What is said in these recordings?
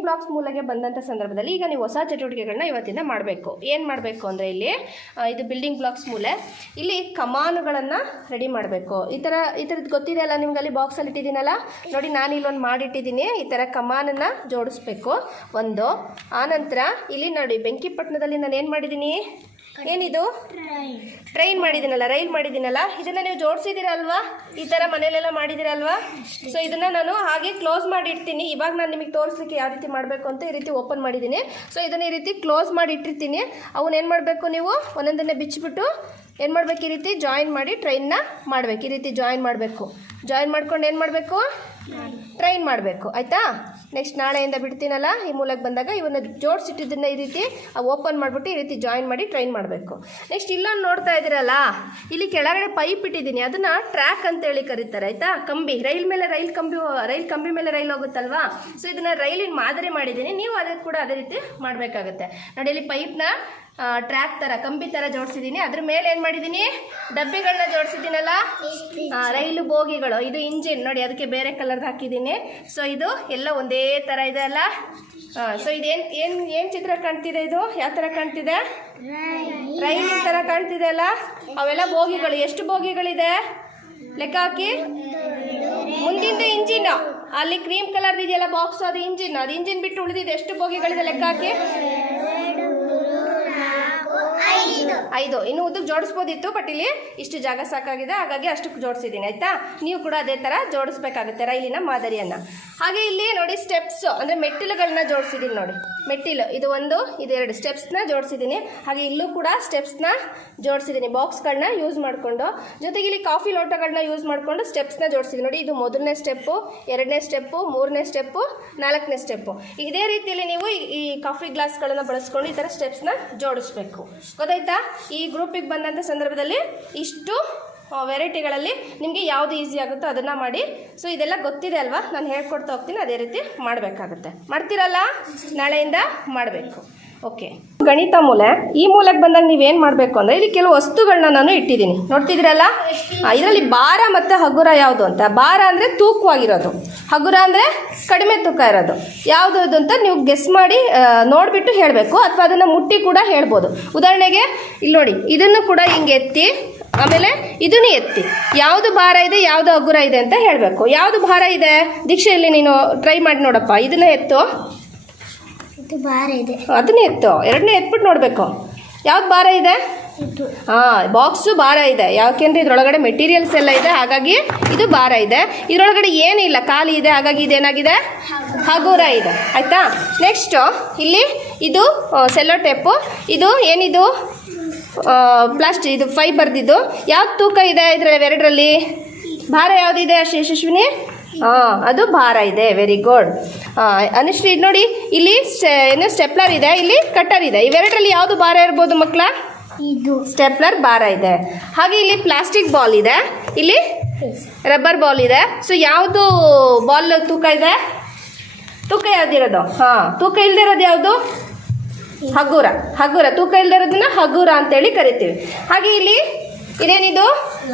Building blocks ಮೂಲಗೆ ಬಂದಂಥ ಸಂದರ್ಭದಲ್ಲಿ ಈಗ ನೀವು ಹೊಸ ಚಟುವಟಿಕೆಗಳನ್ನ ಇವತ್ತಿಂದ ಮಾಡಬೇಕು. ಏನು ಮಾಡಬೇಕು ಅಂದರೆ ಇಲ್ಲಿ ಇದು ಬಿಲ್ಡಿಂಗ್ ಬ್ಲಾಕ್ಸ್ ಮೂಲೆ, ಇಲ್ಲಿ ಕಮಾನುಗಳನ್ನು ರೆಡಿ ಮಾಡಬೇಕು. ಈ ಥರದ್ದು ಗೊತ್ತಿದೆ ಅಲ್ಲ ನಿಮ್ಗೆ, ಅಲ್ಲಿ ಬಾಕ್ಸಲ್ಲಿ ಇಟ್ಟಿದ್ದೀನಲ್ಲ ನೋಡಿ, ನಾನು ಇಲ್ಲೊಂದು ಮಾಡಿಟ್ಟಿದ್ದೀನಿ. ಈ ಥರ ಕಮಾನನ್ನು ಜೋಡಿಸ್ಬೇಕು ಒಂದು. ಆನಂತರ ಇಲ್ಲಿ ನೋಡಿ ಬೆಂಕಿಪಟ್ಟಣದಲ್ಲಿ ನಾನು ಏನು ಮಾಡಿದ್ದೀನಿ, ಏನಿದು ಟ್ರೈನ್ ಮಾಡಿದ್ದೀನಲ್ಲ, ರೈಲ್ ಮಾಡಿದ್ದೀನಲ್ಲ, ಇದನ್ನು ನೀವು ಜೋಡಿಸಿದ್ದೀರಲ್ವಾ, ಈ ಥರ ಮನೆಯಲ್ಲೆಲ್ಲ ಮಾಡಿದ್ದೀರಲ್ವಾ. ಸೊ ಇದನ್ನು ನಾನು ಹಾಗೆ ಕ್ಲೋಸ್ ಮಾಡಿ ಇಡ್ತೀನಿ. ಇವಾಗ ನಾನು ನಿಮಗೆ ತೋರಿಸ್ಲಿಕ್ಕೆ ಯಾವ ರೀತಿ ಮಾಡಬೇಕು ಅಂತ ಈ ರೀತಿ ಓಪನ್ ಮಾಡಿದ್ದೀನಿ. ಸೊ ಇದನ್ನು ಈ ರೀತಿ ಕ್ಲೋಸ್ ಮಾಡಿ ಇಟ್ಟಿರ್ತೀನಿ. ಅವನ್ನ ಏನು ಮಾಡಬೇಕು, ನೀವು ಒಂದೊಂದನ್ನೇ ಬಿಚ್ಚಿಬಿಟ್ಟು ಏನು ಮಾಡಬೇಕು, ಈ ರೀತಿ ಜಾಯಿನ್ ಮಾಡಿ ಟ್ರೈನ್ನ ಮಾಡಬೇಕು. ಈ ರೀತಿ ಜಾಯಿನ್ ಮಾಡಬೇಕು. ಜಾಯಿನ್ ಮಾಡ್ಕೊಂಡು ಏನು ಮಾಡಬೇಕು, ಟ್ರೈನ್ ಮಾಡಬೇಕು. ಆಯಿತಾ. ನೆಕ್ಸ್ಟ್ ನಾಳೆಯಿಂದ ಬಿಡ್ತೀನಲ್ಲ, ಈ ಮೂಲಕ್ಕೆ ಬಂದಾಗ ಇವನ್ನ ಜೋಡಿಸಿಟ್ಟಿದ್ದನ್ನು ಈ ರೀತಿ ಓಪನ್ ಮಾಡಿಬಿಟ್ಟು ಈ ರೀತಿ ಜಾಯಿನ್ ಮಾಡಿ ಟ್ರೈನ್ ಮಾಡಬೇಕು. ನೆಕ್ಸ್ಟ್ ಇಲ್ಲೊಂದು ನೋಡ್ತಾ ಇದ್ದೀರಲ್ಲ, ಇಲ್ಲಿ ಕೆಳಗಡೆ ಪೈಪ್ ಇಟ್ಟಿದ್ದೀನಿ, ಅದನ್ನು ಟ್ರ್ಯಾಕ್ ಅಂತೇಳಿ ಕರೀತಾರೆ. ಆಯಿತಾ. ಕಂಬಿ, ರೈಲ್ ಕಂಬಿ ಮೇಲೆ ರೈಲ್ ಹೋಗುತ್ತಲ್ವಾ. ಸೊ ಇದನ್ನು ರೈಲಿನ ಮಾದರಿ ಮಾಡಿದ್ದೀನಿ. ನೀವು ಕೂಡ ಅದೇ ರೀತಿ ಮಾಡಬೇಕಾಗುತ್ತೆ ನೋಡಿ. ಇಲ್ಲಿ ಪೈಪ್ನ ಟ್ರ್ಯಾಕ್ ಥರ, ಕಂಬಿ ಥರ ಜೋಡಿಸಿದ್ದೀನಿ. ಅದ್ರ ಮೇಲೆ ಏನು ಮಾಡಿದ್ದೀನಿ, ಡಬ್ಬಿಗಳನ್ನ ಜೋಡಿಸಿದ್ದೀನಲ್ಲ, ರೈಲು ಬೋಗಿಗಳು. ಇದು ಇಂಜಿನ್ ನೋಡಿ, ಅದಕ್ಕೆ ಬೇರೆ ಕಲರ್ದು ಹಾಕಿದ್ದೀನಿ. ಸೊ ಇದು ಎಲ್ಲ ಒಂದೇ ಥರ ಇದೆ ಅಲ್ಲ. ಸೊ ಇದೇನು ಚಿತ್ರ ಕಾಣ್ತಿದೆ, ಇದು ಯಾವ ಥರ ಕಾಣ್ತಿದೆ, ರೈಲಿನ ಥರ ಕಾಣ್ತಿದೆ ಅಲ್ಲ. ಅವೆಲ್ಲ ಬೋಗಿಗಳು. ಎಷ್ಟು ಬೋಗಿಗಳಿದೆ ಲೆಕ್ಕ ಹಾಕಿ. ಮುಂದಿಂದು ಇಂಜಿನ್, ಅಲ್ಲಿ ಕ್ರೀಮ್ ಕಲರ್ದು ಇದೆಯಲ್ಲ ಬಾಕ್ಸ್, ಅದು ಇಂಜಿನ್ ಬಿಟ್ಟು ಉಳಿದಿದೆ ಎಷ್ಟು ಬೋಗಿಗಳಿದೆ ಲೆಕ್ಕ ಹಾಕಿ. 5. ಇನ್ನು ಉದ್ದಕ್ಕೆ ಜೋಡಿಸ್ಬೋದಿತ್ತು, ಬಟ್ ಇಲ್ಲಿ ಇಷ್ಟು ಜಾಗ ಸಾಕಾಗಿದೆ, ಹಾಗಾಗಿ ಅಷ್ಟಕ್ಕೆ ಜೋಡಿಸಿದ್ದೀನಿ. ಆಯಿತಾ. ನೀವು ಕೂಡ ಅದೇ ಥರ ಜೋಡಿಸ್ಬೇಕಾಗುತ್ತೆ ರೈಲಿನ ಮಾದರಿಯನ್ನು. ಹಾಗೆ ಇಲ್ಲಿ ನೋಡಿ ಸ್ಟೆಪ್ಸ್ ಅಂದರೆ ಮೆಟ್ಟಿಲುಗಳನ್ನ ಜೋಡಿಸಿದ್ದೀನಿ ನೋಡಿ. ಮೆಟ್ಟಿಲು ಇದು 1 ಇದು 2 ಸ್ಟೆಪ್ಸ್ನ ಜೋಡಿಸಿದ್ದೀನಿ. ಹಾಗೆ ಇಲ್ಲೂ ಕೂಡ ಸ್ಟೆಪ್ಸ್ನ ಜೋಡಿಸಿದ್ದೀನಿ, ಬಾಕ್ಸ್ಗಳನ್ನ ಯೂಸ್ ಮಾಡಿಕೊಂಡು. ಜೊತೆಗೆ ಇಲ್ಲಿ ಕಾಫಿ ಲೋಟಗಳನ್ನ ಯೂಸ್ ಮಾಡಿಕೊಂಡು ಸ್ಟೆಪ್ಸ್ನ ಜೋಡಿಸಿದ್ದೀನಿ ನೋಡಿ. ಇದು ಮೊದಲನೇ ಸ್ಟೆಪ್ಪು, 2ನೇ ಸ್ಟೆಪ್ಪು, 3ನೇ ಸ್ಟೆಪ್ಪು, 4ನೇ ಸ್ಟೆಪ್ಪು. ಇದೇ ರೀತಿಯಲ್ಲಿ ನೀವು ಈ ಕಾಫಿ ಗ್ಲಾಸ್ಗಳನ್ನು ಬಳಸ್ಕೊಂಡು ಈ ಥರ ಸ್ಟೆಪ್ಸ್ನ ಜೋಡಿಸ್ಬೇಕು. ಗೊತ್ತಾಯ್ತಾ. ಈ ಗ್ರೂಪಿಗೆ ಬಂದಂಥ ಸಂದರ್ಭದಲ್ಲಿ ಇಷ್ಟು ವೆರೈಟಿಗಳಲ್ಲಿ ನಿಮಗೆ ಯಾವುದು ಈಸಿ ಆಗುತ್ತೋ ಅದನ್ನು ಮಾಡಿ. ಸೊ ಇದೆಲ್ಲ ಗೊತ್ತಿದೆ ಅಲ್ವಾ, ನಾನು ಹೇಳ್ಕೊಡ್ತಾ ಹೋಗ್ತೀನಿ, ಅದೇ ರೀತಿ ಮಾಡಬೇಕಾಗುತ್ತೆ. ಮಾಡ್ತೀರಲ್ಲ, ನಾಳೆಯಿಂದ ಮಾಡಬೇಕು. ಓಕೆ. ಗಣಿತ ಮೂಲೆ, ಈ ಮೂಲಕ್ಕೆ ಬಂದಾಗ ನೀವೇನು ಮಾಡಬೇಕು ಅಂದರೆ ಇಲ್ಲಿ ಕೆಲವು ವಸ್ತುಗಳನ್ನ ನಾನು ಇಟ್ಟಿದ್ದೀನಿ ನೋಡ್ತಿದ್ದೀರಲ್ಲ. ಇದರಲ್ಲಿ ಭಾರ ಮತ್ತು ಹಗುರ ಯಾವುದು ಅಂತ. ಭಾರ ಅಂದರೆ ತೂಕವಾಗಿರೋದು, ಹಗುರ ಅಂದರೆ ಕಡಿಮೆ ತೂಕ ಇರೋದು. ಯಾವುದು ಅದು ಅಂತ ನೀವು ಗೆಸ್ ಮಾಡಿ ನೋಡಿಬಿಟ್ಟು ಹೇಳಬೇಕು, ಅಥವಾ ಅದನ್ನು ಮುಟ್ಟಿ ಕೂಡ ಹೇಳ್ಬೋದು. ಉದಾಹರಣೆಗೆ ಇಲ್ಲಿ ನೋಡಿ, ಇದನ್ನು ಕೂಡ ಹಿಂಗೆ ಎತ್ತಿ, ಆಮೇಲೆ ಇದನ್ನು ಎತ್ತಿ, ಯಾವುದು ಭಾರ ಇದೆ ಯಾವುದು ಹಗುರ ಇದೆ ಅಂತ ಹೇಳಬೇಕು. ಯಾವುದು ಭಾರ ಇದೆ ದೀಕ್ಷೆ, ಇಲ್ಲಿ ನೀನು ಟ್ರೈ ಮಾಡಿ ನೋಡಪ್ಪ. ಇದನ್ನ ಎತ್ತು, ಭಾರ ಇದೆ, ಅದನ್ನೇ ಎತ್ತು, 2ನೇ ಎತ್ಬಿಟ್ಟು ನೋಡಬೇಕು ಯಾವ್ದು ಭಾರ ಇದೆ. ಬಾಕ್ಸು ಭಾರ ಇದೆ, ಯಾಕೆಂದರೆ ಇದರೊಳಗಡೆ ಮೆಟೀರಿಯಲ್ಸ್ ಎಲ್ಲ ಇದೆ, ಹಾಗಾಗಿ ಇದು ಭಾರ ಇದೆ. ಇದರೊಳಗಡೆ ಏನಿಲ್ಲ, ಖಾಲಿ ಇದೆ, ಹಾಗಾಗಿ ಇದೇನಾಗಿದೆ, ಹಗುರ ಇದೆ. ಆಯಿತಾ. ನೆಕ್ಸ್ಟು ಇಲ್ಲಿ ಇದು ಸೆಲ್ಲೋ ಟೇಪು, ಇದು ಏನಿದು ಪ್ಲಾಸ್ಟಿಕ್, ಇದು ಫೈಬರ್ದಿದ್ದು. ಯಾವ್ದು ತೂಕ ಇದೆ ಇದರಲ್ಲಿ, ಭಾರ ಯಾವುದಿದೆ ಯಶಸ್ವಿನಿ. ಅದು ಭಾರ ಇದೆ. Very good. ಅನುಶ್ರೀ ಇದು ನೋಡಿ, ಇಲ್ಲಿ ಏನು ಸ್ಟೆಪ್ಲರ್ ಇದೆ, ಇಲ್ಲಿ ಕಟ್ಟರ್ ಇದೆ. ಇವೆರಡರಲ್ಲಿ ಯಾವುದು ಭಾರ ಇರ್ಬೋದು ಮಕ್ಕಳ, ಇದು ಸ್ಟೆಪ್ಲರ್ ಭಾರ ಇದೆ. ಹಾಗೆ ಇಲ್ಲಿ ಪ್ಲಾಸ್ಟಿಕ್ ಬಾಲ್ ಇದೆ, ಇಲ್ಲಿ ರಬ್ಬರ್ ಬಾಲ್ ಇದೆ. ಸೊ ಯಾವುದು ಬಾಲ್ ತೂಕ ಇದೆ, ತೂಕ ಯಾವುದಿರೋದು, ತೂಕ ಇಲ್ಲದೆ ಇರೋದು ಯಾವುದು, ಹಗುರ. ತೂಕ ಇಲ್ಲದೆ ಇರೋದನ್ನ ಹಗುರ ಅಂತೇಳಿ ಕರಿತೀವಿ. ಹಾಗೆ ಇಲ್ಲಿ ಇದೇನಿದು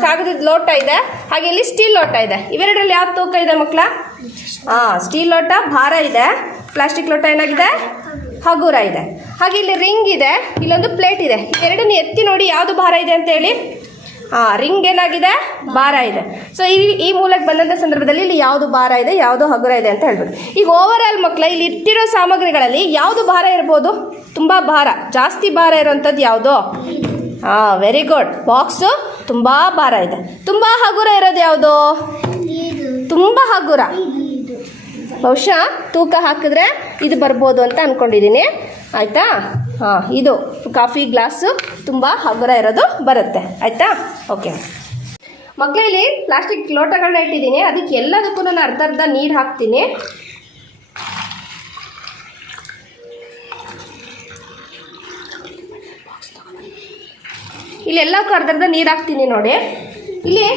ಕಾಗದದ ಲೋಟ ಇದೆ, ಹಾಗೆ ಇಲ್ಲಿ ಸ್ಟೀಲ್ ಲೋಟ ಇದೆ. ಇವೆರಡರಲ್ಲಿ ಯಾವ್ದು ತೂಕ ಇದೆ ಮಕ್ಕಳ, ಸ್ಟೀಲ್ ಲೋಟ ಭಾರ ಇದೆ, ಪ್ಲಾಸ್ಟಿಕ್ ಲೋಟ ಏನಾಗಿದೆ, ಹಗುರ ಇದೆ. ಹಾಗೆ ಇಲ್ಲಿ ರಿಂಗ್ ಇದೆ, ಇಲ್ಲೊಂದು ಪ್ಲೇಟ್ ಇದೆ. ಎರಡನ್ನು ಎತ್ತಿ ನೋಡಿ ಯಾವುದು ಭಾರ ಇದೆ ಅಂತೇಳಿ. ರಿಂಗ್ ಏನಾಗಿದೆ, ಭಾರ ಇದೆ. ಸೊ ಈ ಮೂಲಕ್ಕೆ ಬಂದಂಥ ಸಂದರ್ಭದಲ್ಲಿ ಇಲ್ಲಿ ಯಾವುದು ಭಾರ ಇದೆ ಯಾವುದು ಹಗುರ ಇದೆ ಅಂತ ಹೇಳ್ಬೋದು. ಈಗ ಓವರ್ ಆಲ್ ಮಕ್ಕಳ ಇಲ್ಲಿ ಇಟ್ಟಿರೋ ಸಾಮಗ್ರಿಗಳಲ್ಲಿ ಯಾವುದು ಭಾರ ಇರ್ಬೋದು, ತುಂಬ ಭಾರ, ಜಾಸ್ತಿ ಭಾರ ಇರೋಂಥದ್ದು ಯಾವುದು. Very good. ಬಾಕ್ಸು ತುಂಬ ಭಾರ ಇದೆ. ತುಂಬ ಹಗುರ ಇರೋದು ಯಾವುದು, ತುಂಬ ಹಗುರ. ಬಹುಶಃ ತೂಕ ಹಾಕಿದ್ರೆ ಇದು ಬರ್ಬೋದು ಅಂತ ಅಂದ್ಕೊಂಡಿದ್ದೀನಿ. ಆಯಿತಾ. ಇದು ಕಾಫಿ ಗ್ಲಾಸು ತುಂಬ ಹಗುರ ಇರೋದು ಬರುತ್ತೆ. ಆಯಿತಾ. ಓಕೆ ಮಕ್ಕಳಲ್ಲಿ ಪ್ಲಾಸ್ಟಿಕ್ ಲೋಟಗಳನ್ನ ಇಟ್ಟಿದ್ದೀನಿ, ಅದಕ್ಕೆ ಎಲ್ಲದಕ್ಕೂ ನಾನು ಅರ್ಧ ನೀರು ಹಾಕ್ತೀನಿ. ಇಲ್ಲಿ ಎಲ್ಲಕ್ಕೂ ಅರ್ಧ ನೀರು ಹಾಕ್ತೀನಿ ನೋಡಿ. ಇಲ್ಲಿ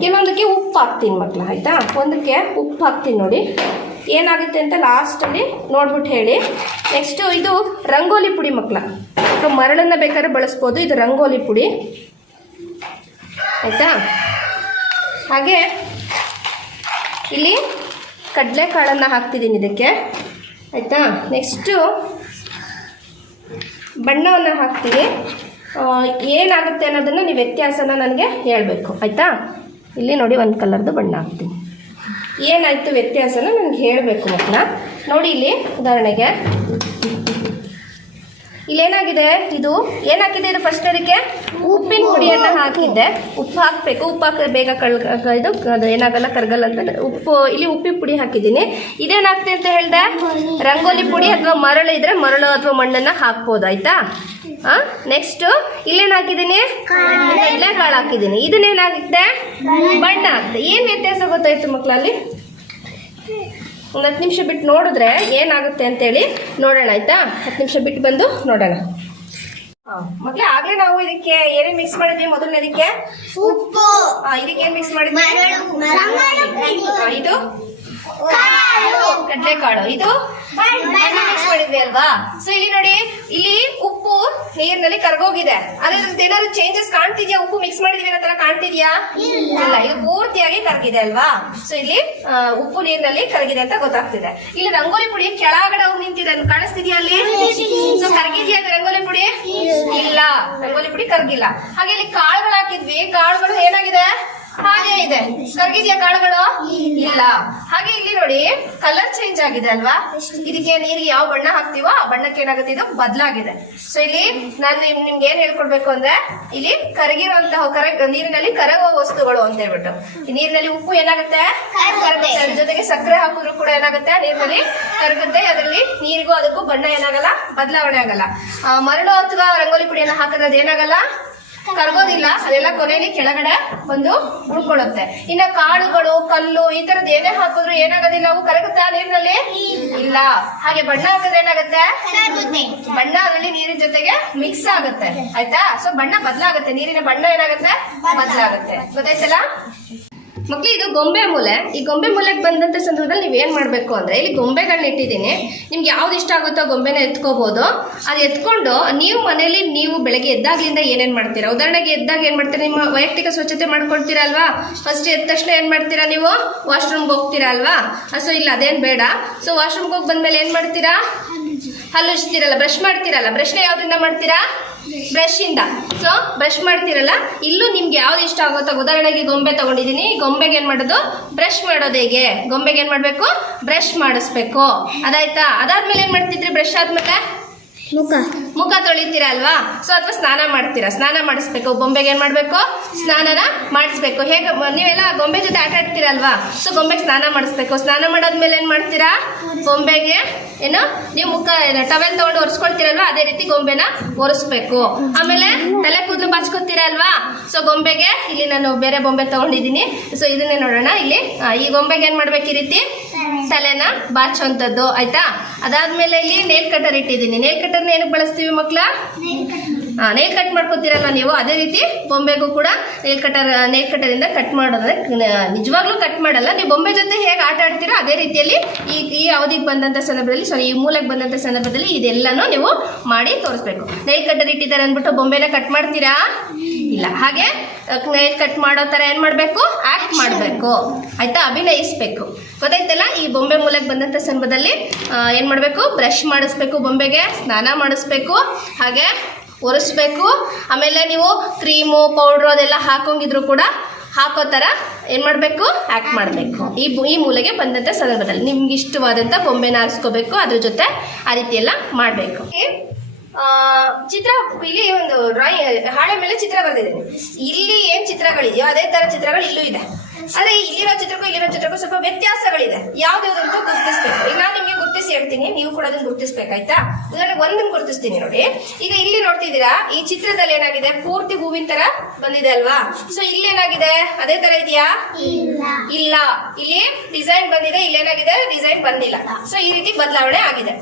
ಕೆಲವೊಂದಕ್ಕೆ ಉಪ್ಪು ಹಾಕ್ತೀನಿ ಮಕ್ಕಳು. ಆಯಿತಾ. ಒಂದಕ್ಕೆ ಉಪ್ಪು ಹಾಕ್ತೀನಿ ನೋಡಿ, ಏನಾಗುತ್ತೆ ಅಂತ ಲಾಸ್ಟಲ್ಲಿ ನೋಡ್ಬಿಟ್ಟು ಹೇಳಿ. ನೆಕ್ಸ್ಟು ಇದು ರಂಗೋಲಿ ಪುಡಿ ಮಕ್ಕಳ, ಮರಳನ್ನು ಬೇಕಾದ್ರೆ ಬಳಸ್ಬೋದು. ಇದು ರಂಗೋಲಿ ಪುಡಿ. ಆಯಿತಾ. ಹಾಗೆ ಇಲ್ಲಿ ಕಡಲೆಕಾಳನ್ನು ಹಾಕ್ತಿದ್ದೀನಿ ಇದಕ್ಕೆ, ಆಯಿತಾ. ನೆಕ್ಸ್ಟು ಬಣ್ಣವನ್ನು ಹಾಕ್ತೀನಿ. ಏನಾಗುತ್ತೆ ಅನ್ನೋದನ್ನು ನೀವು ವ್ಯತ್ಯಾಸನ ನನಗೆ ಹೇಳಬೇಕು, ಆಯಿತಾ. ಇಲ್ಲಿ ನೋಡಿ ಒಂದು ಕಲರ್ದು ಬಣ್ಣ ಹಾಕ್ತೀನಿ. ಏನಾಯಿತು ವ್ಯತ್ಯಾಸನ ನನಗೆ ಹೇಳಬೇಕು ಮಕ್ಕಳ. ನೋಡಿ ಇಲ್ಲಿ ಉದಾಹರಣೆಗೆ ಇಲ್ಲೇನಾಗಿದೆ, ಇದು ಏನಾಕಿದೆ, ಇದು ಫಸ್ಟ್ ಅದಕ್ಕೆ ಉಪ್ಪಿನ ಪುಡಿಯನ್ನು ಹಾಕಿದ್ದೆ. ಉಪ್ಪು ಹಾಕಬೇಕು, ಉಪ್ಪು ಹಾಕಿದ್ರೆ ಬೇಗ ಇದು ಅದು ಏನಾಗಲ್ಲ, ಕರಗಲ್ಲ ಅಂತ ಉಪ್ಪು. ಇಲ್ಲಿ ಉಪ್ಪಿನ ಪುಡಿ ಹಾಕಿದ್ದೀನಿ. ಇದೇನಾಗ್ತದೆ ಅಂತ ಹೇಳಿದೆ, ರಂಗೋಲಿ ಪುಡಿ ಅಥವಾ ಮರಳು ಇದ್ರೆ ಮರಳು ಅಥವಾ ಮಣ್ಣನ್ನು ಹಾಕ್ಬೋದು, ಆಯಿತಾ. ನೆಕ್ಸ್ಟು ಇಲ್ಲೇನು ಹಾಕಿದ್ದೀನಿ, ಕಡಲೆಕಾಳು ಹಾಕಿದ್ದೀನಿ. ಇದನ್ನೇನಾಗುತ್ತೆ, ಬಣ್ಣ ಆಗುತ್ತೆ. ಏನು ವ್ಯತ್ಯಾಸ ಗೊತ್ತಾಯ್ತು ಮಕ್ಕಳಲ್ಲಿ? ಒಂದು 10 ನಿಮಿಷ ಬಿಟ್ಟು ನೋಡಿದ್ರೆ ಏನಾಗುತ್ತೆ ಅಂತೇಳಿ ನೋಡೋಣ, ಆಯಿತಾ. 10 ನಿಮಿಷ ಬಿಟ್ಟು ಬಂದು ನೋಡೋಣ. ಮಕ್ಕಳೇ, ಆಗಲೇ ನಾವು ಇದಕ್ಕೆ ಏನೇನು ಮಿಕ್ಸ್ ಮಾಡಿದ್ವಿ? ಮೊದಲನೇದಕ್ಕೆ ಉಪ್ಪು, ಇದಕ್ಕೆ ಏನು ಮಿಕ್ಸ್ ಮಾಡಿದ್ವಿ? ಇದು ಕಡಲೆಕಾಳು, ಇದು ಮಿಕ್ಸ್ ಮಾಡಿದ್ವಿ ಅಲ್ವಾ. ಸೊ ಇಲ್ಲಿ ನೋಡಿ, ಇಲ್ಲಿ ಉಪ್ಪು ನೀರಿನಲ್ಲಿ ಕರಗೋಗಿದೆ. ಅದ್ರ ಏನಾದ್ರು ಚೇಂಜಸ್ ಕಾಣ್ತಿದ್ಯಾ? ಉಪ್ಪು ಮಿಕ್ಸ್ ಮಾಡಿದ್ವಿ ಅನ್ನೋ ತರ ಕಾಣ್ತಿದ್ಯಾ? ಇಲ್ಲ, ಇದು ಪೂರ್ತಿಯಾಗಿ ಕರಗಿದೆ ಅಲ್ವಾ. ಸೊ ಇಲ್ಲಿ ಉಪ್ಪು ನೀರಿನಲ್ಲಿ ಕರಗಿದೆ ಅಂತ ಗೊತ್ತಾಗ್ತಿದೆ. ಇಲ್ಲಿ ರಂಗೋಲಿ ಪುಡಿ ಕೆಳಗಡೆ ಹೋಗಿ ನಿಂತಿದೆ, ಕಾಣಿಸ್ತಿದ್ಯಾ ಅಲ್ಲಿ? ಸೊ ಕರಗಿದ್ಯಾ ಅದು ರಂಗೋಲಿ ಪುಡಿ? ಇಲ್ಲ, ರಂಗೋಲಿ ಪುಡಿ ಕರಗಿಲ್ಲ. ಹಾಗೆ ಇಲ್ಲಿ ಕಾಳುಗಳು ಹಾಕಿದ್ವಿ, ಕಾಳುಗಳು ಏನಾಗಿದೆ, ಹಾಗೆ ಇದೆ. ಕರಗಿದ್ಯಾ ಕಾಳುಗಳು? ಇಲ್ಲ. ಹಾಗೆ ಇಲ್ಲಿ ನೋಡಿ ಕಲರ್ ಚೇಂಜ್ ಆಗಿದೆ ಅಲ್ವಾ. ಇದಕ್ಕೆ ನೀರಿಗೆ ಯಾವ ಬಣ್ಣ ಹಾಕ್ತಿವೋ ಆ ಬಣ್ಣಕ್ಕೆ ಏನಾಗುತ್ತೆ, ಇದು ಬದಲಾಗಿದೆ. ಸೊ ಇಲ್ಲಿ ನಾನು ನಿಮ್ಗೆ ಏನ್ ಹೇಳ್ಕೊಡ್ಬೇಕು ಅಂದ್ರೆ, ಇಲ್ಲಿ ಕರಗಿರುವಂತಹ ನೀರಿನಲ್ಲಿ ಕರಗುವ ವಸ್ತುಗಳು ಅಂತ ಹೇಳ್ಬಿಟ್ಟು, ನೀರಿನಲ್ಲಿ ಉಪ್ಪು ಏನಾಗುತ್ತೆ, ಕರಗುತ್ತೆ. ಅದ್ರ ಜೊತೆಗೆ ಸಕ್ಕರೆ ಹಾಕಿದ್ರು ಕೂಡ ಏನಾಗುತ್ತೆ, ನೀರಿನಲ್ಲಿ ಕರಗುತ್ತೆ. ಅದರಲ್ಲಿ ನೀರಿಗೂ ಅದಕ್ಕೂ ಬಣ್ಣ ಏನಾಗಲ್ಲ, ಬದಲಾವಣೆ ಆಗಲ್ಲ. ಮರಳು ಅಥವಾ ರಂಗೋಲಿ ಪುಡಿಯನ್ನು ಹಾಕಿದ್ರೆ ಅದೇನಾಗಲ್ಲ, ಕರಗೋದಿಲ್ಲ. ಅದೆಲ್ಲ ಕೊನೆಯಲ್ಲಿ ಕೆಳಗಡೆ ಬಂದು ಉಳ್ಕೊಳ್ಳುತ್ತೆ. ಇನ್ನ ಕಾಳುಗಳು, ಕಲ್ಲು ಈ ತರದ್ ಏನೇ ಹಾಕಿದ್ರು ಏನಾಗೋದಿಲ್ಲ, ಅವು ಕರಗುತ್ತಾ ನೀರಿನಲ್ಲಿ? ಇಲ್ಲ. ಹಾಗೆ ಬಣ್ಣ ಹಾಕಿದ್ರೆ ಏನಾಗುತ್ತೆ, ಬಣ್ಣ ಅದರಲ್ಲಿ ನೀರಿನ ಜೊತೆಗೆ ಮಿಕ್ಸ್ ಆಗುತ್ತೆ, ಆಯ್ತಾ. ಸೊ ಬಣ್ಣ ಬದಲಾಗುತ್ತೆ, ನೀರಿನ ಬಣ್ಣ ಏನಾಗುತ್ತೆ, ಬದಲಾಗುತ್ತೆ. ಗೊತ್ತಾಯ್ತಲ್ಲ ಮಕ್ಳು? ಇದು ಗೊಂಬೆ ಮೂಲೆ. ಈ ಗೊಂಬೆ ಮೂಲೆಗೆ ಬಂದಂತ ಸಂದರ್ಭದಲ್ಲಿ ನೀವು ಏನ್ ಮಾಡ್ಬೇಕು ಅಂದ್ರೆ, ಇಲ್ಲಿ ಗೊಂಬೆಗಳನ್ನ ಇಟ್ಟಿದ್ದೀನಿ. ನಿಮ್ಗೆ ಯಾವ್ದು ಇಷ್ಟ ಆಗುತ್ತೋ ಗೊಂಬೆನ ಎತ್ಕೋಬಹುದು. ಅದು ಎತ್ಕೊಂಡು ನೀವು ಮನೇಲಿ ನೀವು ಬೆಳಗ್ಗೆ ಎದ್ದಾಗ್ಲಿಂದ ಏನೇನ್ ಮಾಡ್ತೀರಾ? ಉದಾಹರಣೆಗೆ ಎದ್ದಾಗ ಏನ್ ಮಾಡ್ತೀರಾ, ನಿಮ್ಮ ವೈಯಕ್ತಿಕ ಸ್ವಚ್ಛತೆ ಮಾಡ್ಕೊಳ್ತೀರಾ ಅಲ್ವಾ. ಫಸ್ಟ್ ಎದ್ದ ತಕ್ಷಣ ಏನ್ ಮಾಡ್ತೀರಾ, ನೀವು ವಾಶ್ರೂಮ್ಗೆ ಹೋಗ್ತೀರಾ ಅಲ್ವಾ. ಸೊ ಇಲ್ಲ ಅದೇನ್ ಬೇಡ. ಸೊ ವಾಶ್ರೂಮ್ಗೆ ಹೋಗಿ ಬಂದ್ಮೇಲೆ ಏನ್ ಮಾಡ್ತೀರಾ, ಹಲ್ಲುಜ್ತೀರಲ್ಲ, ಬ್ರಷ್ ಮಾಡ್ತೀರಲ್ಲ. ಬ್ರಷ್ನ ಯಾವ್ದ್ರಿಂದ ಮಾಡ್ತೀರಾ, ಬ್ರಷ್ ಇಂದ. ಸೊ ಬ್ರಷ್ ಮಾಡ್ತಿರಲ್ಲ, ಇಲ್ಲೂ ನಿಮ್ಗೆ ಯಾವ್ದು ಇಷ್ಟ ಆಗುತ್ತೋ, ಉದಾಹರಣೆಗೆ ಗೊಂಬೆ ತಗೊಂಡಿದ್ದೀನಿ, ಗೊಂಬೆಗೆ ಏನ್ ಮಾಡೋದು, ಬ್ರಷ್ ಮಾಡೋದು. ಹೇಗೆ ಗೊಂಬೆಗೆ ಏನ್ ಮಾಡ್ಬೇಕು, ಬ್ರಷ್ ಮಾಡಿಸ್ಬೇಕು, ಅದಾಯ್ತಾ. ಅದಾದ್ಮೇಲೆ ಏನ್ ಮಾಡ್ತಿದ್ರಿ, ಬ್ರಷ್ ಆದ್ಮೇಲೆ ಮುಖ ತೊಳಿತೀರಾ ಅಲ್ವಾ. ಸೊ ಅಥವಾ ಸ್ನಾನ ಮಾಡ್ತೀರಾ, ಸ್ನಾನ ಮಾಡಿಸ್ಬೇಕು. ಗೊಂಬೆಗೆ ಏನ್ ಮಾಡ್ಬೇಕು, ಸ್ನಾನನ ಮಾಡಿಸ್ಬೇಕು. ಹೇಗೆ ನೀವೆಲ್ಲ ಗೊಂಬೆ ಜೊತೆ ಆಟ ಆಡ್ತೀರಾ ಅಲ್ವಾ. ಸೊ ಗೊಂಬೆಗೆ ಸ್ನಾನ ಮಾಡಿಸ್ಬೇಕು. ಸ್ನಾನ ಮಾಡಾದ್ಮೇಲೆ ಏನ್ ಮಾಡ್ತೀರಾ, ಗೊಂಬೆಗೆ ಏನು ನೀವು ಮುಖ ಟವೆಲ್ ತಗೊಂಡು ಒರೆಸ್ಕೊಳ್ತೀರಲ್ವಾ, ಅದೇ ರೀತಿ ಗೊಂಬೆನ ಒರೆಸ್ಬೇಕು. ಆಮೇಲೆ ತಲೆ ಕೂದಲು ಬಾಚ್ಕೊತೀರಾ ಅಲ್ವಾ. ಸೊ ಗೊಂಬೆಗೆ ಇಲ್ಲಿ ನಾನು ಬೇರೆ ಗೊಂಬೆ ತಗೊಂಡಿದ್ದೀನಿ. ಸೊ ಇದನ್ನೇ ನೋಡೋಣ. ಇಲ್ಲಿ ಈ ಗೊಂಬೆಗೆ ಏನ್ ಮಾಡ್ಬೇಕು, ಈ ರೀತಿ ತಲೆನ ಬಾಚುವಂಥದ್ದು, ಆಯ್ತಾ. ಅದಾದ್ಮೇಲೆ ಇಲ್ಲಿ ನೇಲ್ ಕಟರ್ ಇಟ್ಟಿದ್ದೀನಿ. ನೇಲ್ ಕಟರ್ನ ಏನಕ್ಕೆ ಬಳಸ್ತೀವಿ ಮಕ್ಕಳ, ನೇಲ್ ಕಟ್ ಮಾಡ್ಕೊತೀರಲ್ಲ ನೀವು, ಅದೇ ರೀತಿ ಬೊಂಬೆಗೂ ಕೂಡ ನೇಲ್ ಕಟರ್ ಇಂದ ಕಟ್ ಮಾಡೋದ್ರೆ ನಿಜವಾಗ್ಲೂ ಕಟ್ ಮಾಡಲ್ಲ. ನೀವು ಬೊಂಬೆ ಜೊತೆ ಹೇಗೆ ಆಟ ಆಡ್ತೀರೋ ಅದೇ ರೀತಿಯಲ್ಲಿ ಈ ಅವಧಿಗೆ ಬಂದಂತ ಸಂದರ್ಭದಲ್ಲಿ, ಈ ಮೂಲೆಗೆ ಬಂದಂತ ಸಂದರ್ಭದಲ್ಲಿ ಇದೆಲ್ಲಾನು ನೀವು ಮಾಡಿ ತೋರಿಸ್ಬೇಕು. ನೇಲ್ ಕಟರ್ ಇಟ್ಟಿದ್ದಾರೆ ಅಂದ್ಬಿಟ್ಟು ಬೊಂಬೆನ ಕಟ್ ಮಾಡ್ತೀರಾ, ಇಲ್ಲ. ಹಾಗೆ ನೇಲ್ ಕಟ್ ಮಾಡೋ ತರ ಏನ್ ಮಾಡ್ಬೇಕು, ಆಕ್ಟ್ ಮಾಡ್ಬೇಕು, ಆಯ್ತಾ, ಅಭಿನಯಿಸ್ಬೇಕು. ಗೊತ್ತಾಯ್ತಲ್ಲ. ಈ ಬೊಂಬೆ ಮೂಲೆಗೆ ಬಂದಂತ ಸಂದರ್ಭದಲ್ಲಿ ಏನ್ ಮಾಡ್ಬೇಕು, ಬ್ರಷ್ ಮಾಡಿಸ್ಬೇಕು, ಬೊಂಬೆಗೆ ಸ್ನಾನ ಮಾಡಿಸ್ಬೇಕು, ಹಾಗೆ ಒರೆಸ್ಬೇಕು. ಆಮೇಲೆ ನೀವು ಕ್ರೀಮು ಪೌಡ್ರು ಅದೆಲ್ಲ ಹಾಕೋಂಗಿದ್ರು ಕೂಡ ಹಾಕೋ ಥರ ಏನು ಮಾಡಬೇಕು, ಆ್ಯಕ್ಟ್ ಮಾಡಬೇಕು. ಈ ಮೂಲೆಗೆ ಬಂದಂಥ ಸಂದರ್ಭದಲ್ಲಿ ನಿಮ್ಗೆ ಇಷ್ಟವಾದಂಥ ಬೊಂಬೆನ ಆರಿಸ್ಕೋಬೇಕು, ಅದ್ರ ಜೊತೆ ಆ ರೀತಿ ಎಲ್ಲ ಮಾಡಬೇಕು. ಚಿತ್ರ ಇಲ್ಲಿ ಒಂದು ಹಾಳೆ ಮೇಲೆ ಚಿತ್ರ ಬರೆದಿದ್ದೀನಿ. ಇಲ್ಲಿ ಏನ್ ಚಿತ್ರಗಳಿದೆಯೋ ಅದೇ ತರ ಚಿತ್ರಗಳು ಇಲ್ಲೂ ಇದೆ. ಆದ್ರೆ ಇಲ್ಲಿರೋ ಚಿತ್ರಕ್ಕೂ ಸ್ವಲ್ಪ ವ್ಯತ್ಯಾಸಗಳಿದೆ. ಯಾವ್ದಾವ್ದು ಅಂತ ಗುರುತಿಸ್ಬೇಕು. ಈಗ ನಾನು ನಿಮ್ಗೆ ಗುರುತಿಸಿ ಹೇಳ್ತೀನಿ, ನೀವು ಕೂಡ ಅದನ್ನ ಗುರುತಿಸ್ಬೇಕಾಯ್ತಾ. ಉದಾಹರಣೆಗೆ ಒಂದನ್ನು ಗುರುತಿಸ್ತೀನಿ ನೋಡಿ. ಈಗ ಇಲ್ಲಿ ನೋಡ್ತಿದ್ದೀರಾ, ಈ ಚಿತ್ರದಲ್ಲಿ ಏನಾಗಿದೆ, ಪೂರ್ತಿ ಹೂವಿನ ತರ ಬಂದಿದೆ ಅಲ್ವಾ. ಸೊ ಇಲ್ಲಿ ಏನಾಗಿದೆ, ಅದೇ ತರ ಇದೆಯಾ, ಇಲ್ಲ. ಇಲ್ಲಿ ಡಿಸೈನ್ ಬಂದಿದೆ, ಇಲ್ಲೇನಾಗಿದೆ, ಡಿಸೈನ್ ಬಂದಿಲ್ಲ. ಸೊ ಈ ರೀತಿ ಬದಲಾವಣೆ ಆಗಿದೆ.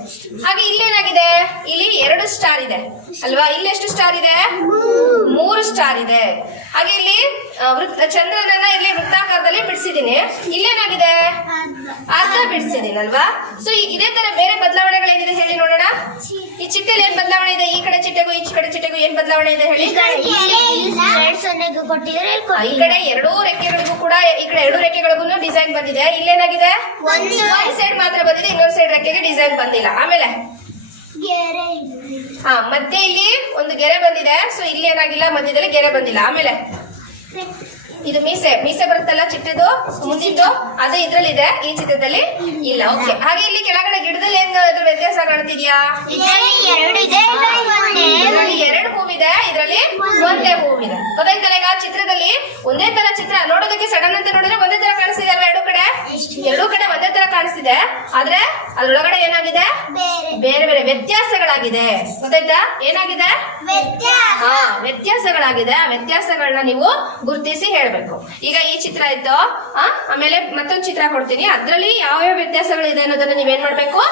ಹಾಗೆ ಇಲ್ಲೇನಾಗಿದೆ, ಇಲ್ಲಿ 2 ಸ್ಟಾರ್ ಇದೆ ಅಲ್ವಾ. ಇಲ್ಲಿ ಎಷ್ಟು ಸ್ಟಾರ್ ಇದೆ, 3 ಸ್ಟಾರ್ ಇದೆ. ಹಾಗೆ ಇಲ್ಲಿ ಚಂದ್ರನನ್ನ ಇಲ್ಲಿ ವೃತ್ತ ಆಕಾರದಲ್ಲಿ ಬಿಡಿಸಿದೀನಿ. ಇಲ್ಲೇನಾಗಿದೆ ಅರ್ಧ ಬಿಡಿಸಿದೀನಲ್ವಾ. ಸೊ ಇದೇ ತರ ಬೇರೆ ಬದಲಾವಣೆಗಳೇನಿದೆ ಹೇಳಿ ನೋಡೋಣ. ಈ ಚಿಟ್ಟೆಲಿ ಏನ್ ಬದಲಾವಣೆ ಇದೆ? ಈ ಕಡೆ ಚಿಟ್ಟೆಗೂ ಈ ಕಡೆ ಚಿಟ್ಟೆಗೂ ಏನ್ ಬದಲಾವಣೆ ಇದೆ ಹೇಳಿ. ಈ ಕಡೆ ಎರಡೂ ರೆಕ್ಕೆಗಳಿಗೂ ಕೂಡ ಈ ಕಡೆ ಎರಡು ರೆಕ್ಕೆಗಳಿಗೂ ಡಿಸೈನ್ ಬಂದಿದೆ. ಇಲ್ಲೇನಾಗಿದೆ ಒಂದ್ ಸೈಡ್ ಮಾತ್ರ ಬಂದಿದೆ, ಇನ್ನೊಂದ್ ಸೈಡ್ ರೆಕ್ಕೆಗೆ ಡಿಸೈನ್ ಬಂದಿಲ್ಲ. ಆಮೇಲೆ ಮಧ್ಯೆ ಇಲ್ಲಿ ಒಂದು ಗೆರೆ ಬಂದಿದೆ. ಸೊ ಇಲ್ಲಿ ಏನಾಗಿಲ್ಲ, ಮಧ್ಯದಲ್ಲಿ ಗೆರೆ ಬಂದಿಲ್ಲ. ಆಮೇಲೆ ಇದು ಮೀಸೆ ಬರುತ್ತಲ್ಲ ಚಿಟ್ಟದು ಮುಂದಿದ್ದು, ಅದು ಇದ್ರಲ್ಲಿ ಇದೆ, ಈ ಚಿತ್ರದಲ್ಲಿ ಇಲ್ಲ. ಓಕೆ. ಹಾಗೆ ಇಲ್ಲಿ ಕೆಳಗಡೆ ಗಿಡದಲ್ಲಿ ಏನಾದ್ರೂ ವ್ಯತ್ಯಾಸ ಕಾಣ್ತಿದ್ಯಾ? ಇದರಲ್ಲಿ 2 ಹೂವಿದೆ, ಇದರಲ್ಲಿ ಒಂದೇ ಹೂವಿದೆ. ಗೊತ್ತಾಯ್ತಲ್ಲ? ಈಗ ಚಿತ್ರದಲ್ಲಿ ಒಂದೇ ತರ ಚಿತ್ರ ನೋಡೋದಕ್ಕೆ ಸಡನ್ ಅಂತ ನೋಡಿದ್ರೆ ಒಂದೇ ತರ ಕಾಣಿಸ್ತಿದೆ ಅಲ್ವಾ? ಎರಡೂ ಕಡೆ ಒಂದೇ ತರ ಕಾಣಿಸ್ತಿದೆ. ಆದ್ರೆ ಅದ್ರೊಳಗಡೆ ಏನಾಗಿದೆ? ಬೇರೆ ಬೇರೆ ವ್ಯತ್ಯಾಸಗಳಾಗಿದೆ. ಗೊತ್ತಾಯ್ತಾ? ಏನಾಗಿದೆ? ವ್ಯತ್ಯಾಸಗಳಾಗಿದೆ. ಆ ವ್ಯತ್ಯಾಸಗಳನ್ನ ನೀವು ಗುರುತಿಸಿ ಹೇಳ್ಬೇಕು. ಈಗ ಈ ಚಿತ್ರ ಇತ್ತು, ಆಮೇಲೆ ಮತ್ತೊಂದು ಚಿತ್ರ ಕೊಡ್ತೀನಿ, ಅದ್ರಲ್ಲಿ ಯಾವ್ಯಾವ ವ್ಯತ್ಯಾಸಗಳಿದೆ ಅನ್ನೋದನ್ನ ನೀವೇನ್ ಮಾಡ್ಬೇಕು?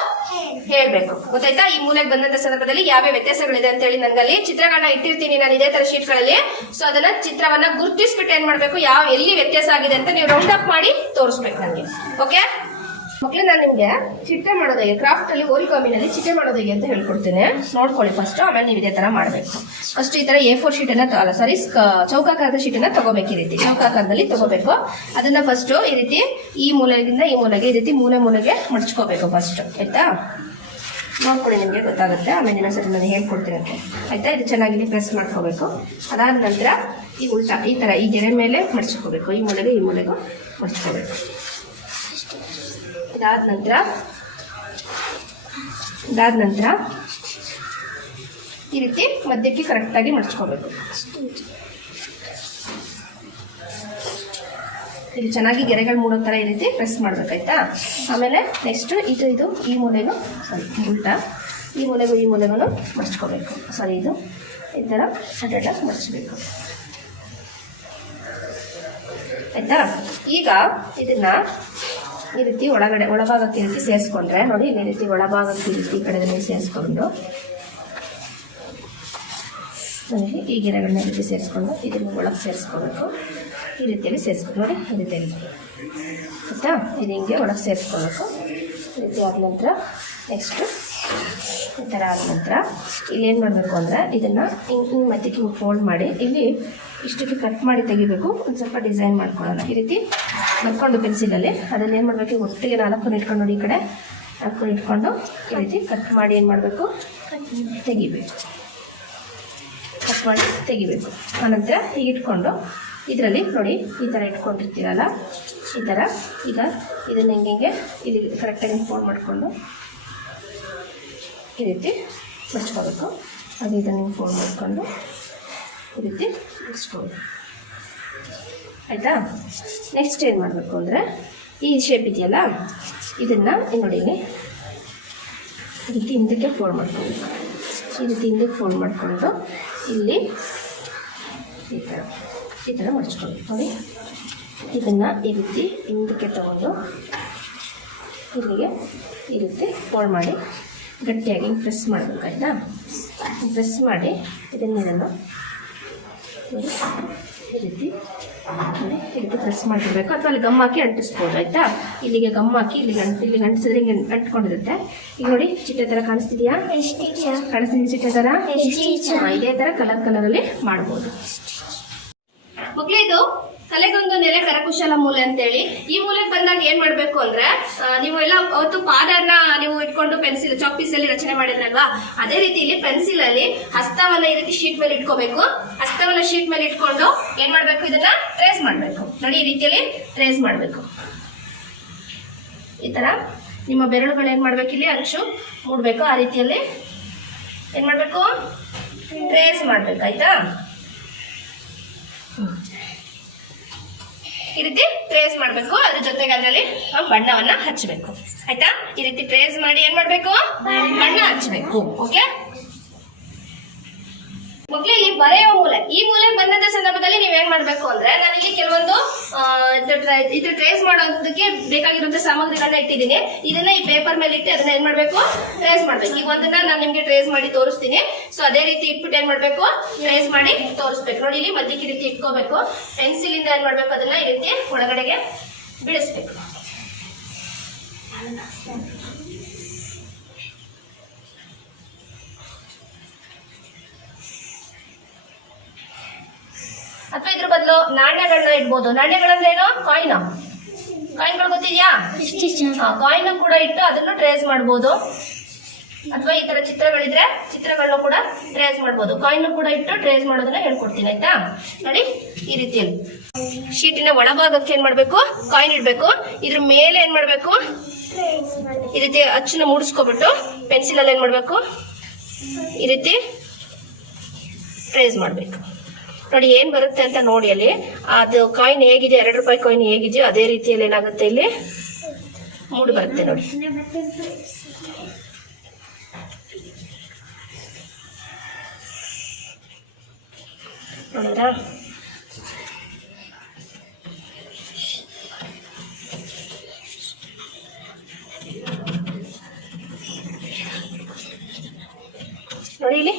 ಹೇಳ್ಬೇಕು. ಗೊತ್ತಾಯ್ತಾ? ಈ ಮೂಲೆಗೆ ಬಂದಂತ ಸಂದರ್ಭದಲ್ಲಿ ಯಾವ್ಯಾವ ವ್ಯತ್ಯಾಸಗಳಿದೆ ಅಂತ ಹೇಳಿ ನನ್ಗಲ್ಲಿ ಚಿತ್ರಗಳನ್ನ ಇಟ್ಟಿರ್ತೀನಿ ನಾನು ಇದೇ ತರ ಶೀಟ್ ಗಳಲ್ಲಿ. ಸೊ ಅದನ್ನ ಚಿತ್ರವನ್ನ ಗುರುತಿಸ್ಬಿಟ್ಟು ಏನ್ ಮಾಡ್ಬೇಕು, ಎಲ್ಲಿ ವ್ಯತ್ಯಾಸ ಆಗಿದೆ ಅಂತ ನೀವು ರೌಂಡ್ ಅಪ್ ಮಾಡಿ ತೋರಿಸ್ಬೇಕು ನನಗೆ. ಓಕೆ ಮಕ್ಳು, ನಾನು ನಿಮ್ಗೆ ಚಿಟ್ಟೆ ಮಾಡೋದಾಗೆ ಕ್ರಾಫ್ಟ್ ಅಲ್ಲಿ ಓರಿಗಾಮಿನಲ್ಲಿ ಚಿಟ್ಟೆ ಮಾಡೋದಾಗೆ ಅಂತ ಹೇಳ್ಕೊಡ್ತೇನೆ. ನೋಡ್ಕೊಳ್ಳಿ ಫಸ್ಟ್, ಆಮೇಲೆ ನೀವು ಇದೇ ತರ ಮಾಡ್ಬೇಕು. ಫಸ್ಟ್ ಈ ತರ A4 ಶೀಟ್ ಅನ್ನ ಚೌಕಾಕಾರದ ಶೀಟ್ ಅನ್ನ ತಗೋಬೇಕು. ಈ ರೀತಿ ಚೌಕಾಕಾರದಲ್ಲಿ ತಗೋಬೇಕು. ಅದನ್ನ ಫಸ್ಟ್ ಈ ರೀತಿ ಈ ಮೂಲೆಗಿಂದ ಈ ಮೂಲೆಗೆ ಈ ರೀತಿ ಮೂಲೆಗೆ ಮಡ್ಚ್ಕೋಬೇಕು ಫಸ್ಟ್. ಆಯ್ತಾ? ನೋಡ್ಕೊಳ್ಳಿ, ನಿಮಗೆ ಗೊತ್ತಾಗುತ್ತೆ. ಆಮೇಲೆ ಇನ್ನೊಂದ್ಸರಿ ನಾನು ಹೇಳ್ಕೊಡ್ತೀನಿ ಅಂತ. ಆಯ್ತಾ? ಇದು ಚೆನ್ನಾಗಿ ಪ್ರೆಸ್ ಮಾಡ್ಕೋಬೇಕು. ಅದಾದ ನಂತರ ಈ ಉಲ್ಟಾ ಈ ತರ ಈ ಗೆರೆ ಮೇಲೆ ಮಡ್ಚ್ಕೋಬೇಕು. ಈ ಮೂಲೆಗೂ ಮಡ್ಚ್ಕೋಬೇಕು. ಇದಾದ ನಂತರ ಈ ರೀತಿ ಮಧ್ಯಕ್ಕೆ ಕರೆಕ್ಟಾಗಿ ಮಡ್ಚ್ಕೋಬೇಕು. ಇಲ್ಲಿ ಚೆನ್ನಾಗಿ ಗೆರೆಗಳು ಮೂಡೋ ಥರ ಈ ರೀತಿ ಪ್ರೆಸ್ ಮಾಡ್ಬೇಕಾಯ್ತಾ? ಆಮೇಲೆ ನೆಕ್ಸ್ಟ್ ಇದು ಈ ಮೂಲೆಗೂ ಉಲ್ಟಾ ಈ ಮೂಲೆಗೂ ಮಡ್ಚ್ಕೋಬೇಕು. ಇದು ಈ ಥರ ಅಡ್ಡಾಗಿ ಮಡ್ಚಬೇಕು. ಆಯ್ತಾ? ಈಗ ಇದನ್ನ ಈ ರೀತಿ ಒಳಭಾಗಕ್ಕೆ ಈ ರೀತಿ ಸೇರಿಸ್ಕೊಂಡ್ರೆ ನೋಡಿ, ಈ ರೀತಿ ಒಳಭಾಗಕ್ಕೆ ಈ ರೀತಿ ಕಡೆಯಲ್ಲಿ ಸೇರಿಸ್ಕೊಂಡು ನನಗೆ ಈ ಗೆರೆಗಳನ್ನ ಈ ರೀತಿ ಸೇರಿಸ್ಕೊಂಡು ಇದನ್ನು ಒಳಗೆ ಸೇರಿಸ್ಕೋಬೇಕು. ಈ ರೀತಿಯಲ್ಲಿ ಸೇರಿಸ್ಕೊಂಡು ನೋಡಿ, ಈ ರೀತಿಯಲ್ಲಿ ಆಯಿತಾ? ಇದು ಹಿಂಗೆ ಒಳಗೆ ಸೇರಿಸ್ಕೋಬೇಕು. ಈ ರೀತಿ ಆದ ನಂತರ ನೆಕ್ಸ್ಟು ಈ ಥರ ಆದ ನಂತರ ಇಲ್ಲಿ ಏನು ಮಾಡಬೇಕು ಅಂದರೆ ಇದನ್ನು ಹಿಂಗೆ ಮಧ್ಯಕ್ಕೆ ಫೋಲ್ಡ್ ಮಾಡಿ ಇಲ್ಲಿ ಇಷ್ಟಕ್ಕೆ ಕಟ್ ಮಾಡಿ ತೆಗಿಬೇಕು. ಒಂದು ಸ್ವಲ್ಪ ಡಿಸೈನ್ ಮಾಡ್ಕೊಳ್ಳೋಣ. ಈ ರೀತಿ ಬರ್ಕೊಂಡು ಪೆನ್ಸಿಲಲ್ಲಿ ಅದನ್ನು ಏನು ಮಾಡಬೇಕು, ಒಟ್ಟಿಗೆ 4 ಇಟ್ಕೊಂಡು ನೋಡಿ, ಈ ಕಡೆ 4 ಇಟ್ಕೊಂಡು ಈ ರೀತಿ ಕಟ್ ಮಾಡಿ ಏನು ಮಾಡಬೇಕು, ತೆಗಿಬೇಕು. ಕಟ್ ಮಾಡಿ ತೆಗಿಬೇಕು. ಆನಂತರ ಹೀಗೆ ಇಟ್ಕೊಂಡು ಇದರಲ್ಲಿ ನೋಡಿ ಈ ಥರ ಇಟ್ಕೊಂಡಿರ್ತೀರಲ್ಲ, ಈ ಥರ ಈಗ ಇದನ್ನು ಹಿಂಗೆ ಇಲ್ಲಿ ಕರೆಕ್ಟಾಗಿ ಫೋಲ್ಡ್ ಮಾಡಿಕೊಂಡು ಈ ರೀತಿ ಮಡ್ಚ್ಕೋಬೇಕು. ಅದು ಇದನ್ನು ಫೋಲ್ಡ್ ಮಾಡಿಕೊಂಡು ಈ ರೀತಿ ಮಡ್ಚ್ಕೋಬೇಕು. ಆಯಿತಾ? ನೆಕ್ಸ್ಟ್ ಏನು ಮಾಡಬೇಕು ಅಂದರೆ ಈ ಶೇಪ್ ಇದೆಯಲ್ಲ, ಇದನ್ನು ನೋಡಿ ಈ ರೀತಿ ಹಿಂದಕ್ಕೆ ಫೋಲ್ಡ್ ಮಾಡ್ಕೋಬೇಕು. ಈ ರೀತಿ ಹಿಂದಕ್ಕೆ ಫೋಲ್ಡ್ ಮಾಡಿಕೊಂಡು ಇಲ್ಲಿ ಈ ಥರ ಮಡ್ಚ್ಕೊಳ್ಬೇಕು. ನೋಡಿ, ಇದನ್ನು ಈ ರೀತಿ ಹಿಂದಕ್ಕೆ ತಗೊಂಡು ಇಲ್ಲಿಗೆ ಈ ರೀತಿ ಫೋಲ್ಡ್ ಮಾಡಿ ಗಟ್ಟಿಯಾಗಿ ಪ್ರೆಸ್ ಮಾಡಬೇಕಾಯ್ತಾ? ಪ್ರೆಸ್ ಮಾಡಿ ಇದನ್ನು ನೋಡಿ ಈ ರೀತಿ ಪ್ರೆಸ್ ಮಾಡಿರಬೇಕು. ಅಥವಾ ಅಲ್ಲಿ ಗಮ್ ಹಾಕಿ ಅಂಟಿಸ್ಬೋದು. ಆಯಿತಾ? ಇಲ್ಲಿಗೆ ಗಮ್ ಹಾಕಿ ಇಲ್ಲಿಗೆ ಅಂಟಿಸಿದ್ರೆ ಹಿಂಗೆ ಅಂಟ್ಕೊಂಡಿರುತ್ತೆ. ಈಗ ನೋಡಿ, ಚಿಟ್ಟೆ ಥರ ಕಾಣಿಸ್ತಿದೆಯಾ? ಕಾಣಿಸ್ತಿದೆಯಾ ಚಿಟ್ಟೆ ಥರ? ಇದೇ ಥರ ಕಲರಲ್ಲಿ ಮಾಡ್ಬೋದು. ಮಕ್ಕಳೇ, ಇದು ಕಲೆಗೊಂದು ನೆಲೆ ಕರಕುಶಲ ಮೂಲೆ ಅಂತೇಳಿ. ಈ ಮೂಲೆಗೆ ಬಂದಾಗ ಏನ್ ಮಾಡ್ಬೇಕು ಅಂದ್ರೆ, ನೀವು ಎಲ್ಲ ಅವತ್ತು ಪಾದನ ನೀವು ಇಟ್ಕೊಂಡು ಪೆನ್ಸಿಲ್ ಚಾಕ್ ಪೀಸ್ ಅಲ್ಲಿ ರಚನೆ ಮಾಡಿದ್ರಲ್ವಾ, ಅದೇ ರೀತಿ ಇಲ್ಲಿ ಪೆನ್ಸಿಲ್ ಅಲ್ಲಿ ಹಸ್ತವನ್ನ ಈ ರೀತಿ ಶೀಟ್ ಮೇಲೆ ಇಟ್ಕೋಬೇಕು. ಹಸ್ತವನ್ನ ಶೀಟ್ ಮೇಲೆ ಇಟ್ಕೊಂಡು ಏನ್ ಮಾಡ್ಬೇಕು, ಇದನ್ನ ಟ್ರೇಸ್ ಮಾಡ್ಬೇಕು. ನೋಡಿ, ಈ ರೀತಿಯಲ್ಲಿ ಟ್ರೇಸ್ ಮಾಡ್ಬೇಕು. ಈ ತರ ನಿಮ್ಮ ಬೆರಳುಗಳು ಏನ್ ಮಾಡ್ಬೇಕು, ಇಲ್ಲಿ ಅಂಚು ಮೂಡ್ಬೇಕು. ಆ ರೀತಿಯಲ್ಲಿ ಏನ್ ಮಾಡ್ಬೇಕು, ಟ್ರೇಸ್ ಮಾಡ್ಬೇಕು. ಆಯ್ತಾ? ಈ ರೀತಿ ಟ್ರೇಸ್ ಮಾಡಬೇಕು. ಅದ್ರ ಜೊತೆಗೆ ಅದರಲ್ಲಿ ಬಣ್ಣವನ್ನ ಹಚ್ಚಬೇಕು. ಆಯ್ತಾ? ಈ ರೀತಿ ಟ್ರೇಸ್ ಮಾಡಿ ಏನ್ ಮಾಡ್ಬೇಕು, ಬಣ್ಣ ಹಚ್ಚಬೇಕು. ಓಕೆ? ಮಕ್ಳು ಇಲ್ಲಿ ಬರೆಯುವ ಮೂಲೆ, ಈ ಮೂಲೆ ಬಂದಂತ ಸಂದರ್ಭದಲ್ಲಿ ನೀವೇನ್ ಮಾಡ್ಬೇಕು ಅಂದ್ರೆ ನಾನು ಇಲ್ಲಿ ಕೆಲವೊಂದು ಇದು ಟ್ರೇಸ್ ಮಾಡೋದಕ್ಕೆ ಬೇಕಾಗಿರುವಂತ ಸಾಮಗ್ರಿಗಳನ್ನ ಇಟ್ಟಿದ್ದೀನಿ. ಇದನ್ನ ಈ ಪೇಪರ್ ಮೇಲೆ ಇಟ್ಟು ಅದನ್ನ ಏನ್ ಮಾಡ್ಬೇಕು, ಟ್ರೇಸ್ ಮಾಡ್ಬೇಕು. ಈಗ ಒಂದನ್ನ ನಾನು ನಿಮ್ಗೆ ಟ್ರೇಸ್ ಮಾಡಿ ತೋರಿಸ್ತೀನಿ. ಸೊ ಅದೇ ರೀತಿ ಇಟ್ಬಿಟ್ಟು ಏನ್ ಮಾಡ್ಬೇಕು, ಟ್ರೇಸ್ ಮಾಡಿ ತೋರಿಸ್ಬೇಕು. ನೋಡಿ ಇಲ್ಲಿ ಮಧ್ಯಕ್ಕೆ ಈ ರೀತಿ ಇಟ್ಕೋಬೇಕು. ಪೆನ್ಸಿಲ್ ಇಂದ ಏನ್ ಮಾಡ್ಬೇಕು, ಅದನ್ನ ಈ ರೀತಿ ಒಳಗಡೆಗೆ ಬಿಡಿಸ್ಬೇಕು. ಅಥವಾ ಇದ್ರ ಬದಲು ನಾಣ್ಯಗಳನ್ನ ಇಡ್ಬೋದು. ನಾಣ್ಯಗಳಂದ್ರೆ ಏನು, ಕಾಯಿನ್ಗಳು ಗೊತ್ತಿದ್ಯಾ? ಕಾಯಿನ್ ಕೂಡ ಇಟ್ಟು ಅದನ್ನು ಟ್ರೇಸ್ ಮಾಡ್ಬೋದು. ಅಥವಾ ಈ ತರ ಚಿತ್ರಗಳಿದ್ರೆ ಚಿತ್ರಗಳನ್ನ ಕೂಡ ಟ್ರೇಸ್ ಮಾಡ್ಬೋದು. ಕಾಯಿನ್ ಕೂಡ ಇಟ್ಟು ಟ್ರೇಸ್ ಮಾಡೋದನ್ನ ಹೇಳ್ಕೊಡ್ತೀನಿ, ಆಯ್ತಾ? ನೋಡಿ ಈ ರೀತಿಯಲ್ಲಿ ಶೀಟಿನ ಒಳಭಾಗಕ್ಕೆ ಏನ್ ಮಾಡ್ಬೇಕು, ಕಾಯಿನ್ ಇಡ್ಬೇಕು. ಇದ್ರ ಮೇಲೆ ಏನ್ ಮಾಡ್ಬೇಕು, ಈ ರೀತಿ ಅಚ್ಚನ್ನ ಮೂಡಿಸ್ಕೊಬಿಟ್ಟು ಪೆನ್ಸಿಲ್ ಅಲ್ಲಿ ಏನ್ ಮಾಡ್ಬೇಕು, ಈ ರೀತಿ ಟ್ರೇಸ್ ಮಾಡ್ಬೇಕು. ನೋಡಿ ಏನ್ ಬರುತ್ತೆ ಅಂತ ನೋಡಿ. ಅಲ್ಲಿ ಅದು ಕಾಯಿನ್ ಹೇಗಿದೆ, 2 ರೂಪಾಯಿ ಕಾಯಿನ್ ಹೇಗಿದೆಯೋ ಅದೇ ರೀತಿಯಲ್ಲಿ ಏನಾಗುತ್ತೆ, ಇಲ್ಲಿ ಮೂಡಿ ಬರುತ್ತೆ ನೋಡಿ. ನೋಡಿದ್ರಾ? ನೋಡಿ ಇಲ್ಲಿ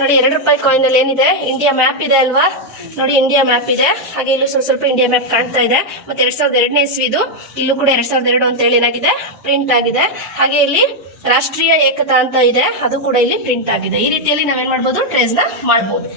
ನೋಡಿ 2 ರೂಪಾಯಿ ಕಾಯಿನ್ ಅಲ್ಲಿ ಏನಿದೆ, ಇಂಡಿಯಾ ಮ್ಯಾಪ್ ಇದೆ ಅಲ್ವಾ? ನೋಡಿ ಇಂಡಿಯಾ ಮ್ಯಾಪ್ ಇದೆ. ಹಾಗೆ ಇಲ್ಲೂ ಸ್ವಲ್ಪ ಇಂಡಿಯಾ ಮ್ಯಾಪ್ ಕಾಣ್ತಾ ಇದೆ. ಮತ್ತೆ 2002ನೇ ಇಸ್ವಿದು ಇಲ್ಲೂ ಕೂಡ 2002 ಅಂತ ಹೇಳಿ ಏನಾಗಿದೆ, ಪ್ರಿಂಟ್ ಆಗಿದೆ. ಹಾಗೆ ಇಲ್ಲಿ ರಾಷ್ಟ್ರೀಯ ಏಕತಾ ಅಂತ ಇದೆ, ಅದು ಕೂಡ ಇಲ್ಲಿ ಪ್ರಿಂಟ್ ಆಗಿದೆ. ಈ ರೀತಿಯಲ್ಲಿ ನಾವೇನ್ ಮಾಡ್ಬೋದು, ಟ್ರೇಸ್ ನ ಮಾಡ್ಬೋದು.